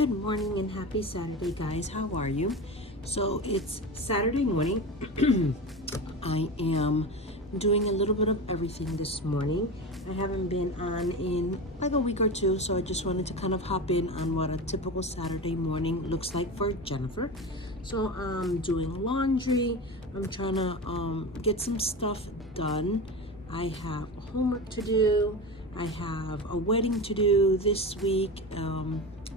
Good morning and happy Saturday, guys. How are you? So it's Saturday morning. I am doing a little bit of everything this morning. I haven't been on in like a week or two, so I just wanted to kind of hop in on what a typical Saturday morning looks like for Jennifer. So I'm doing laundry. I'm trying to get some stuff done. I have homework to do. I have a wedding to do this week,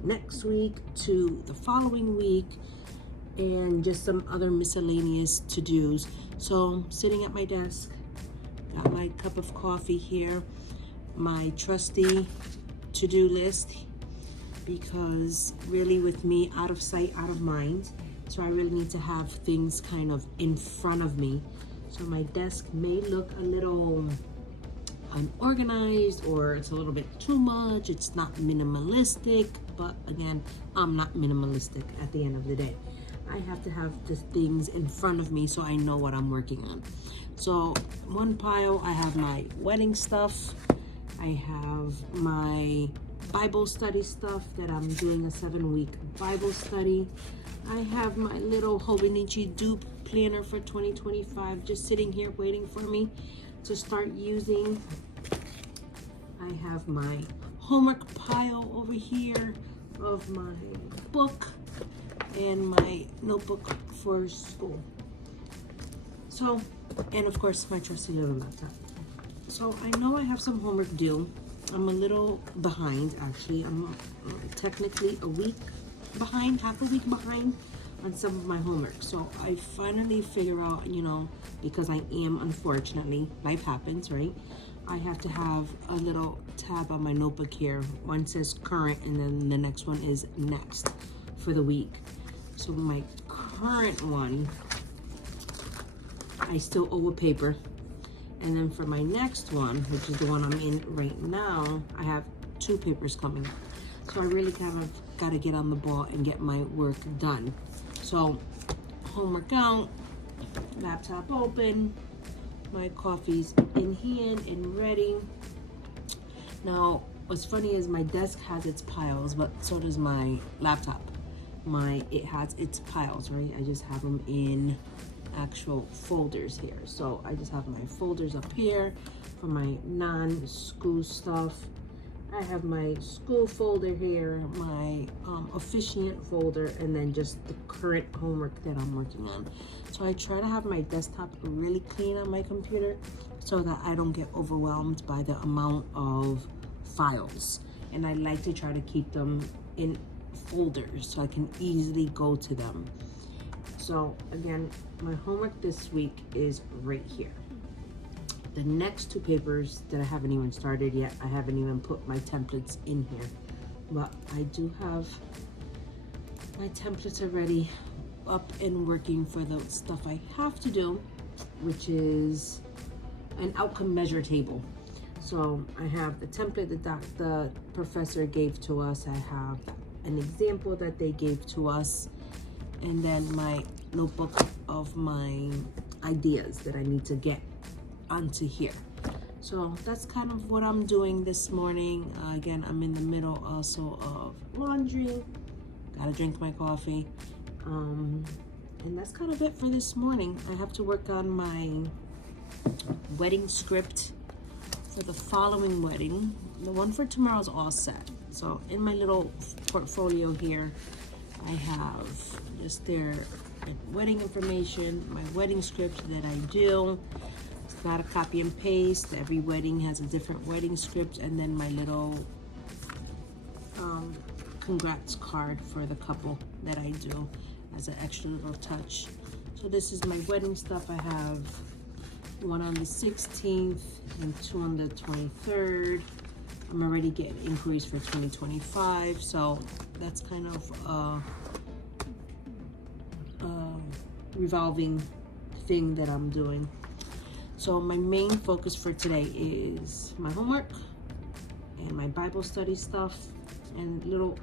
next week to the following week, and just some other miscellaneous to-dos. So sitting at my desk, got my cup of coffee here, my trusty to-do list, because really with me, out of sight, out of mind. So I really need to have things kind of in front of me. So my desk may look a little unorganized, or it's a little bit too much. It's not minimalistic, but again, I'm not minimalistic at the end of the day. I have to have the things in front of me so I know what I'm working on. So one pile, I have my wedding stuff. I have my Bible study stuff that I'm doing a 7-week Bible study. I have my little Hobonichi dupe planner for 2025 just sitting here waiting for me to start using. I have my homework pile over here of my book and my notebook for school. So, and of course my trusty little laptop. So I know I have some homework due. I'm a little behind actually. I'm technically a week behind, half a week behind on some of my homework. So I finally figure out, because I am, unfortunately, life happens, right? I have to have a little tab on my notebook here. One says current and then the next one is next for the week. So my current one, I still owe a paper. And then for my next one, which is the one I'm in right now, I have 2 papers coming. So I really kind of got to get on the ball and get my work done. So homework out, laptop open, my coffee's in hand and ready. Now, what's funny is my desk has its piles, but so does my laptop. It has its piles, right? I just have them in actual folders here. So I just have my folders up here for my non-school stuff. I have my school folder here, my officiant folder, and then just the current homework that I'm working on. So I try to have my desktop really clean on my computer so that I don't get overwhelmed by the amount of files. And I like to try to keep them in folders so I can easily go to them. So again, my homework this week is right here. The next 2 papers that I haven't even started yet, I haven't even put my templates in here. But I do have my templates already up and working for the stuff I have to do, which is an outcome measure table. So I have the template that the professor gave to us. I have an example that they gave to us, and then my notebook of my ideas that I need to get onto here. So that's kind of what I'm doing this morning. Again, I'm in the middle also of laundry. Gotta drink my coffee. And that's kind of it for this morning. I have to work on my wedding script for the following wedding. The one for tomorrow's all set. So in my little portfolio here, I have just their wedding information, my wedding script that I do. It's not a copy and paste. Every wedding has a different wedding script, and then my little congrats card for the couple that I do as an extra little touch. So this is my wedding stuff. I have one on the 16th and 2 on the 23rd. I'm already getting inquiries for 2025, so that's kind of a revolving thing that I'm doing. So my main focus for today is my homework and my Bible study stuff and little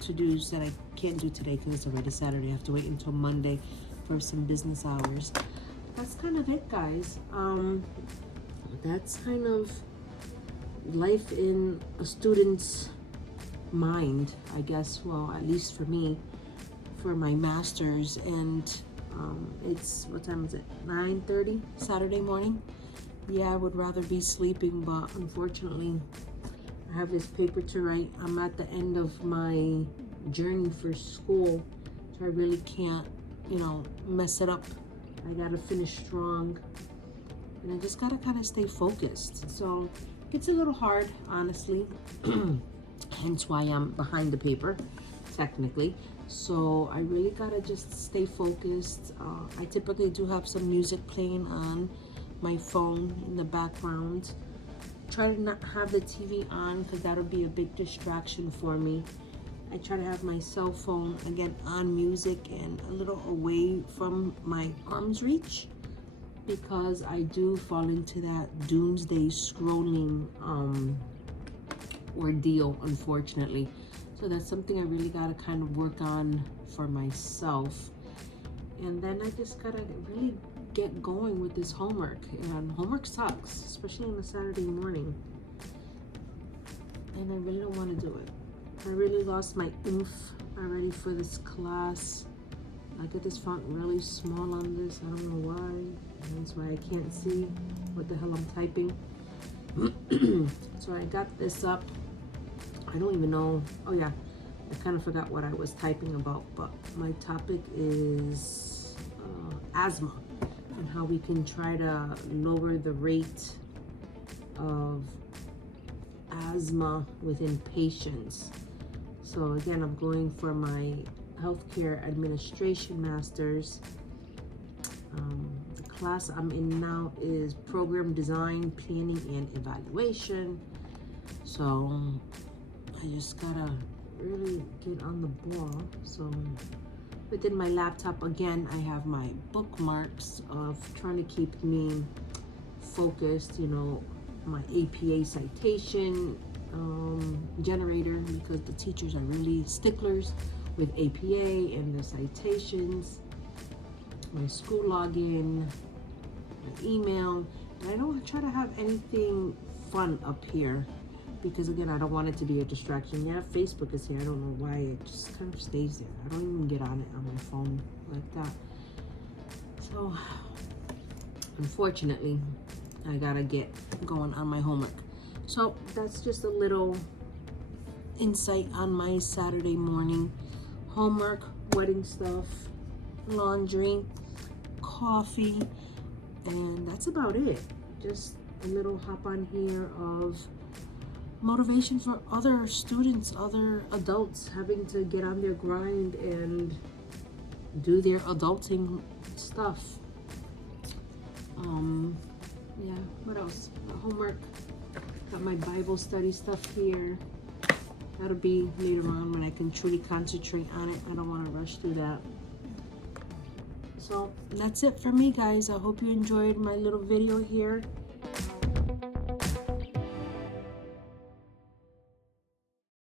to-dos that I can't do today because it's already Saturday. I have to wait until Monday for some business hours. That's kind of it, guys. That's kind of life in a student's mind, I guess. Well, at least for me, for my master's. And it's, what time is it? 9:30 Saturday morning. Yeah, I would rather be sleeping, but unfortunately, I have this paper to write. I'm at the end of my journey for school, so I really can't, you know, mess it up. I gotta finish strong, and I just gotta kind of stay focused. So it's a little hard, honestly. Hence why I'm behind the paper, technically. So I really gotta just stay focused. I typically do have some music playing on my phone in the background. Try to not have the TV on because that'll be a big distraction for me. I try to have my cell phone again on music and a little away from my arm's reach, because I do fall into that doomsday scrolling ordeal, unfortunately. So that's something I really gotta kind of work on for myself. And then I just gotta really get going with this homework. And homework sucks, especially on a Saturday morning. And I really don't want to do it. I really lost my oomph already for this class. I get this font really small on this. I don't know why. That's why I can't see what the hell I'm typing. So I got this up. I don't even know. Oh yeah, I kind of forgot what I was typing about, but my topic is asthma and how we can try to lower the rate of asthma within patients. So again, I'm going for my healthcare administration master's. The class I'm in now is program design, planning, and evaluation. So I just gotta really get on the ball. So within my laptop, again, I have my bookmarks of trying to keep me focused, you know, my APA citation generator, because the teachers are really sticklers with APA and the citations, my school login, my email. And I don't try to have anything fun up here, because again, I don't want it to be a distraction. Yeah, Facebook is here. I don't know why it just kind of stays there. I don't even get on it on my phone like that. So unfortunately, I gotta get going on my homework. So that's just a little insight on my Saturday morning. Homework, wedding stuff, laundry, coffee, and that's about it. Just a little hop on here of motivation for other students, other adults having to get on their grind and do their adulting stuff. Yeah, what else? Homework. Got my Bible study stuff here. That'll be later on when I can truly concentrate on it. I don't want to rush through that. So that's it for me, guys. I hope you enjoyed my little video here.